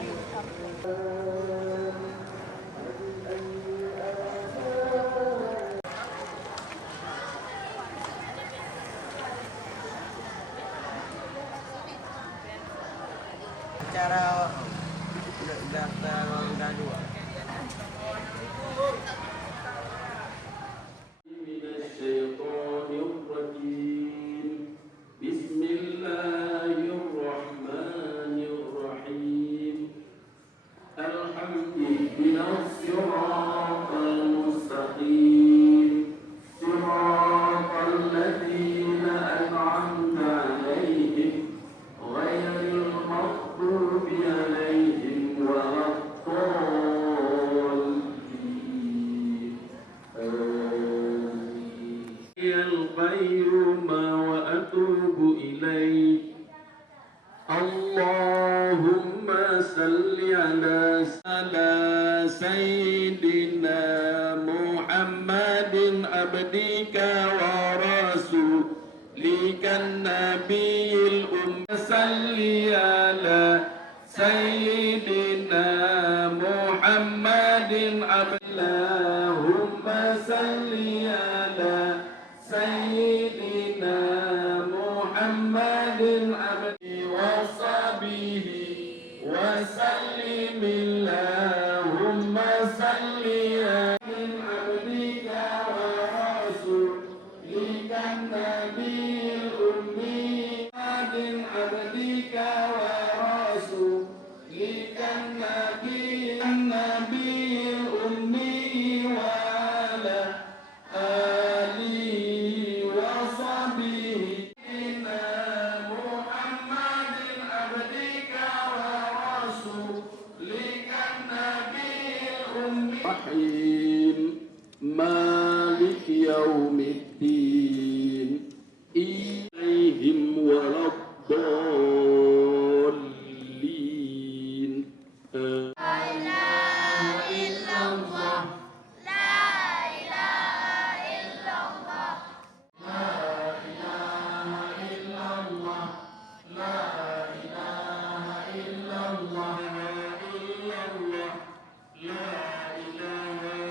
Cara daftar udah dua. Bismillahirrahmanirrahim. Alhamdulillah siratal mustaqim. Siratal ladzina an'amta 'alaihim ghairil maghdubi 'alaihim waladdallin. Al-qayyuma wa atubu ilaih. Allahumma salli ala sayyidina Muhammadin abdika wa rasulika nabiyil salli ala sayyidina Muhammadin Allahumma salli ala sayyidina Muhammadin abdi wa sahbihi wa sallim. Allahumma salli ala abdika wa rasulika nabiyil ummi abdika wa rasulika nabiyil ummi wa ala alihi wa sahbihi Muhammadin abdika wa rasulika nabiyil ummi. Rahim Malik yaumiddin ilaihim waladdallin. La ilaha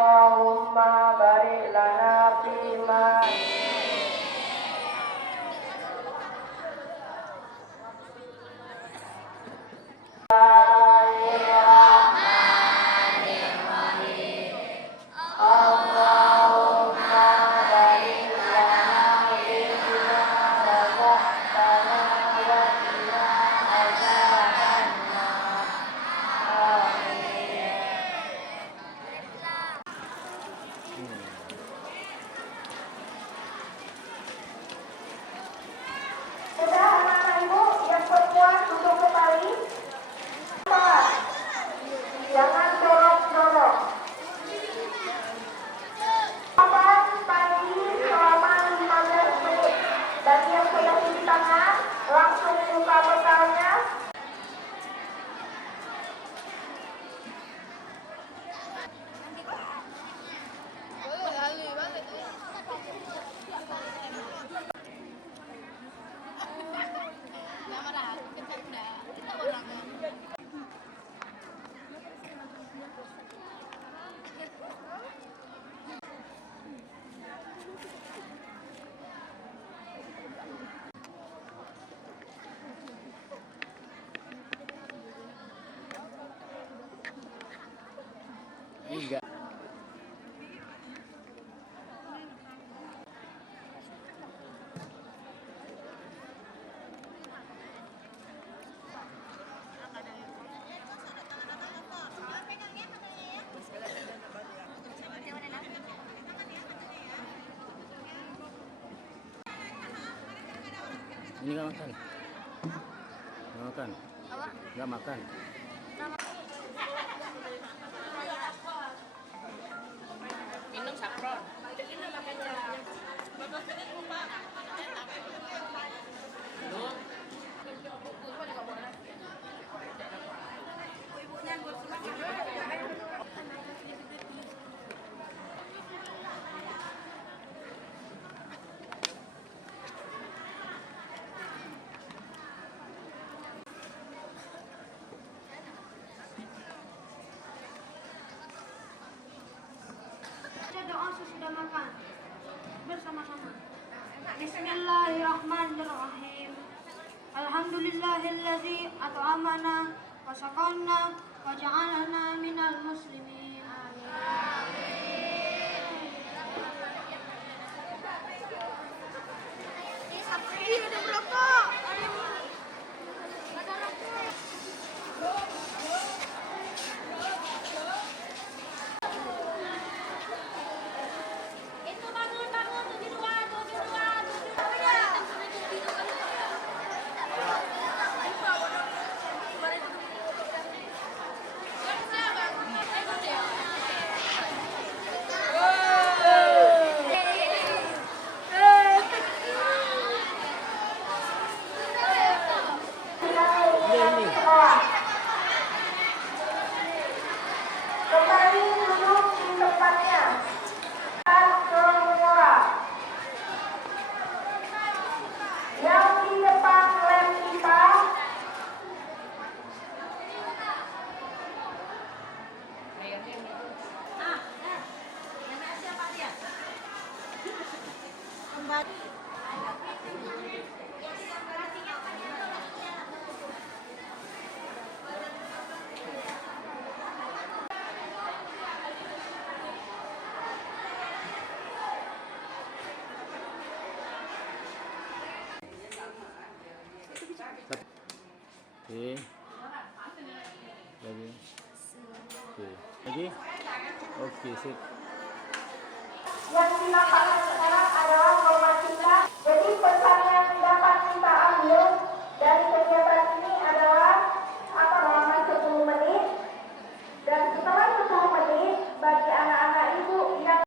Allahumma barik lana fima Sudah anak-anak ibu yang perempuan duduk kembali. Jangan dorong-dorong. Kapan pagi selama 15 menit. Dan yang sudah cuci tangan langsung buka bekalnya. Ini nggak makan? Nggak makan? Nggak makan? Minum saffron. Doa sesudah makan bersama-sama. Bismillahirrahmanirrahim. Alhamdulillahillazi at'amana wa saqana wa ja'alana minal muslimin. Kembali duduk di tempatnya. Semua yang di depan lem pipa Oke. Lagi. Oke. Lagi. Oke, sip. yang dinampakkan sekarang adalah norma kita. Jadi pesan yang dapat kita ambil dari kegiatan ini adalah selama 10 menit. Dan setelah 10 menit bagi anak-anak ibu yang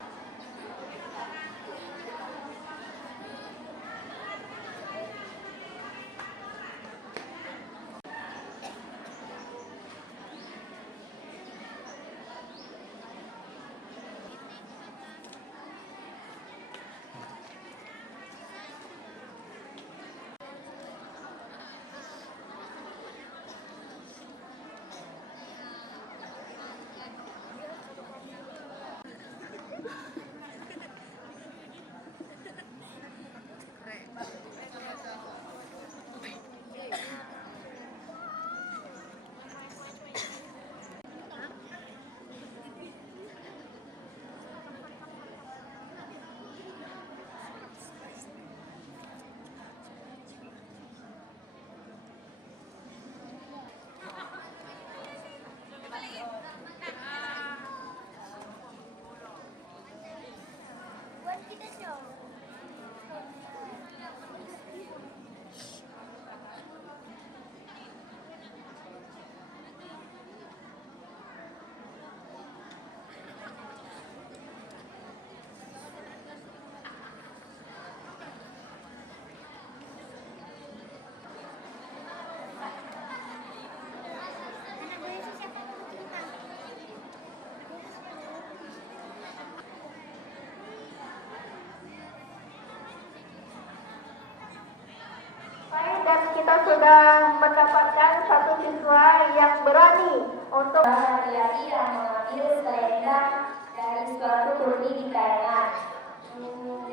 kita sudah mendapatkan satu siswa yang berani untuk hati-hati dan mengambil selendang dari suatu kursi di kayangan.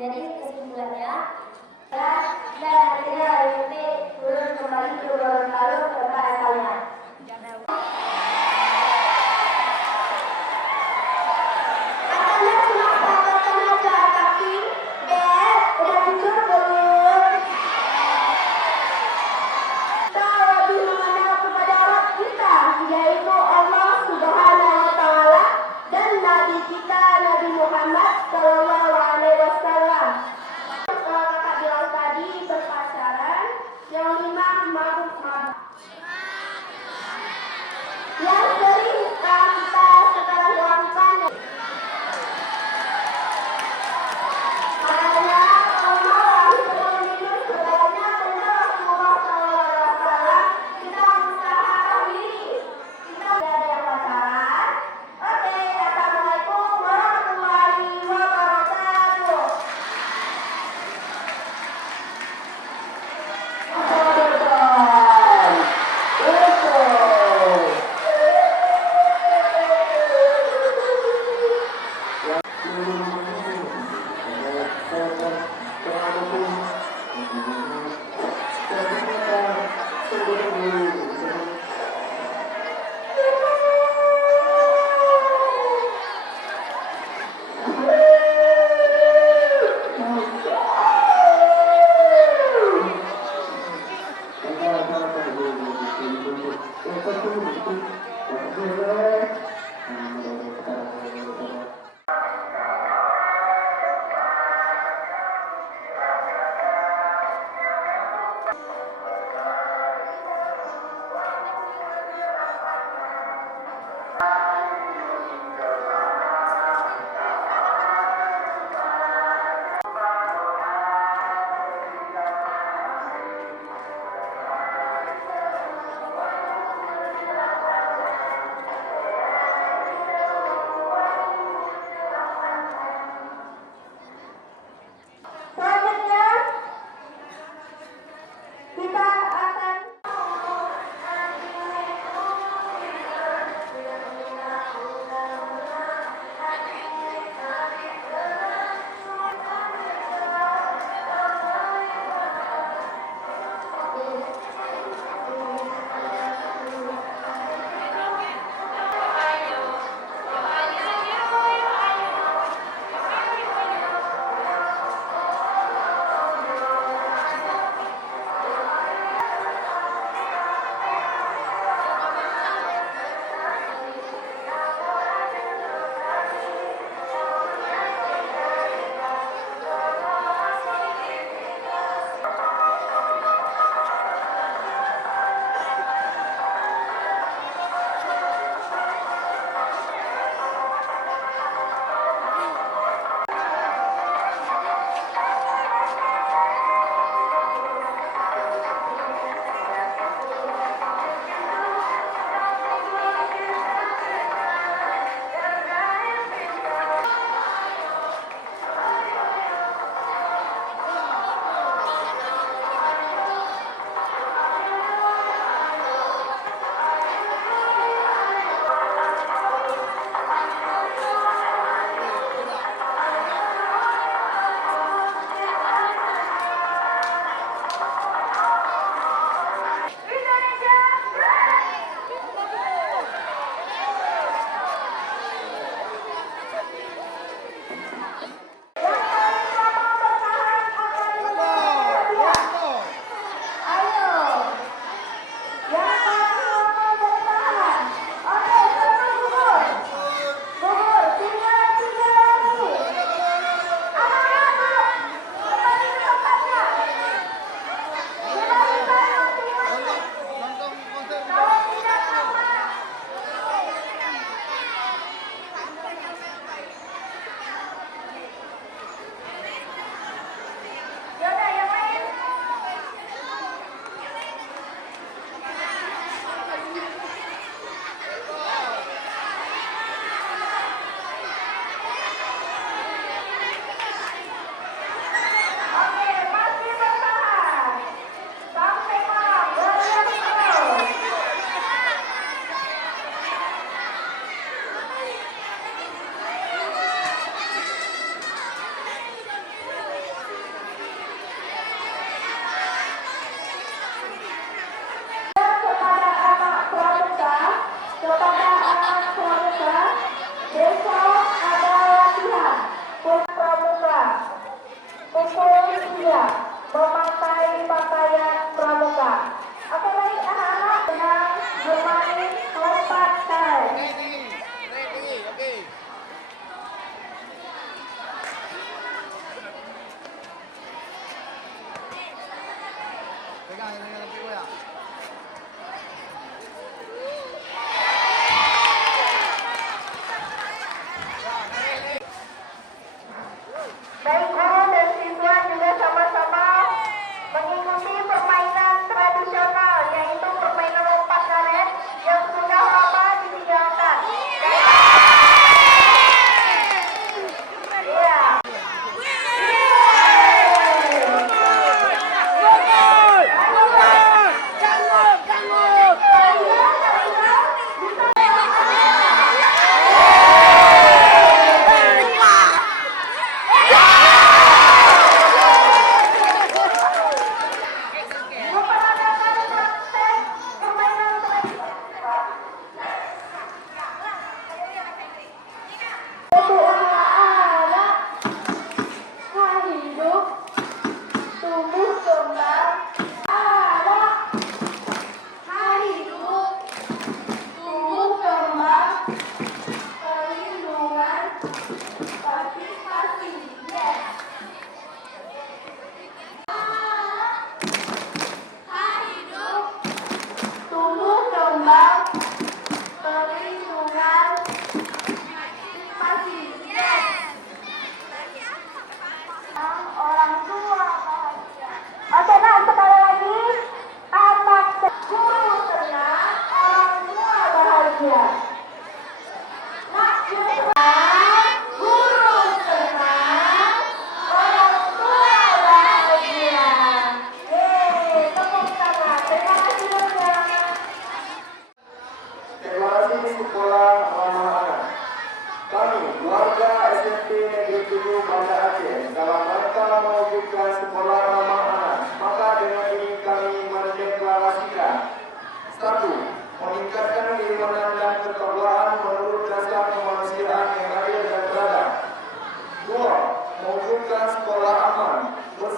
Jadi kesimpulannya, dan akhirnya AYP turun kembali ke Gorontalo kota asalnya. Katanya cuma sahabatan aja, tapi udah jujur belum? Kita lebih mengenal kepada Rabb kita, yaitu Allah Subhanahu wa Ta'ala, dan Nabi kita Nabi Muhammad Sallallahu Alaihi Wasallam. Setelah kakak bilang tadi berpacaran, yang 5 mabuk-mabuk.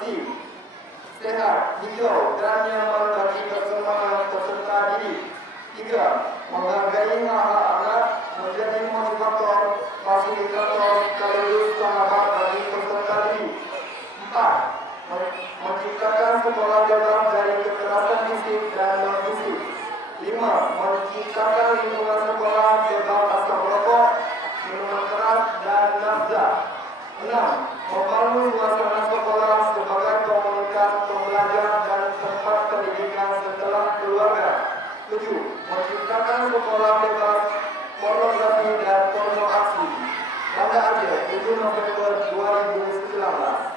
bersih, sehat, hijau, dan nyaman bagi perkembangan peserta didik. 3. Menghargai hak-hak anak, menjadi motivator, fasilitator, sekaligus sahabat bagi peserta didik. 4. Menciptakan sekolah bebas dari kekerasan fisik dan non-fisik. 5. Menciptakan lingkungan sekolah bebas asap rokok, minuman keras, dan nafsa. 6. Membangun suasana sekolah sebagai komunitas pembelajar dan tempat pendidikan setelah keluarga. 7. Menciptakan sekolah bebas pornografi dan porno aksi. Banda Aceh, 7 November 2019.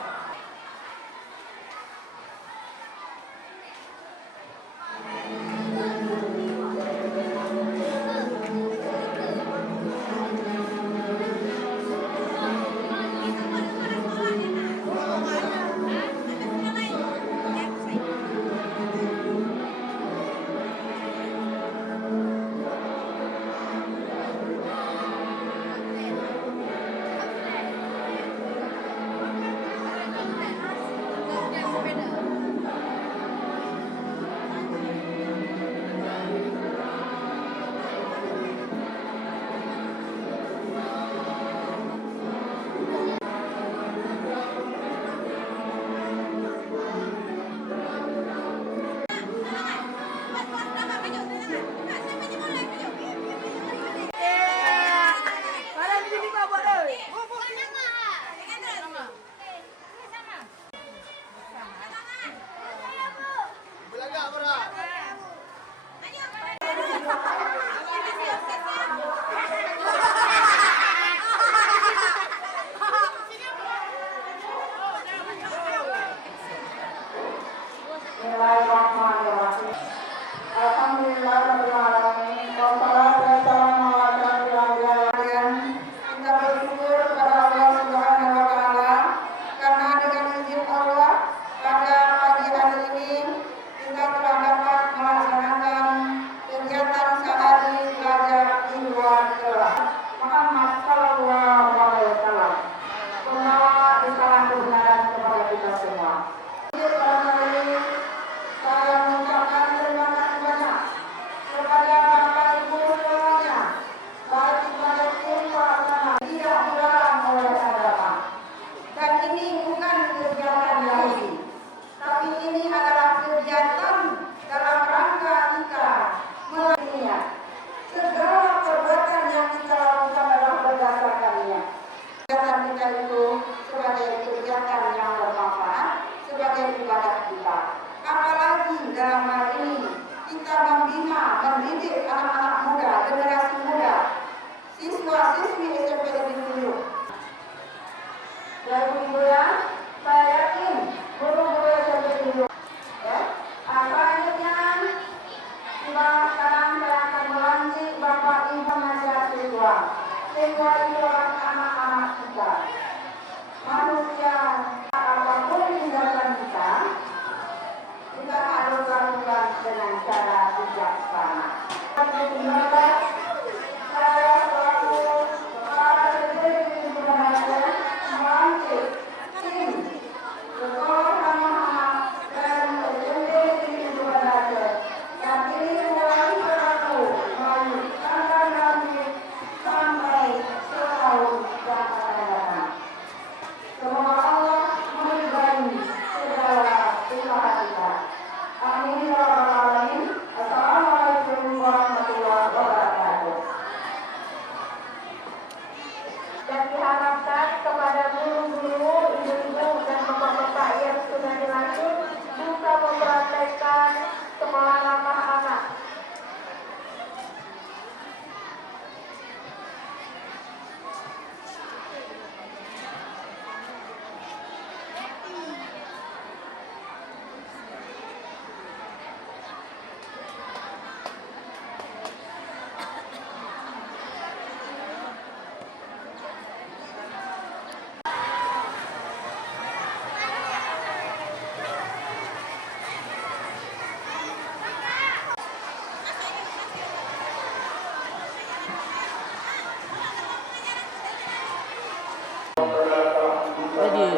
Jadi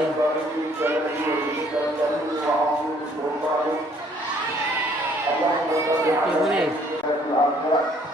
Allah Oke, boleh. berkati.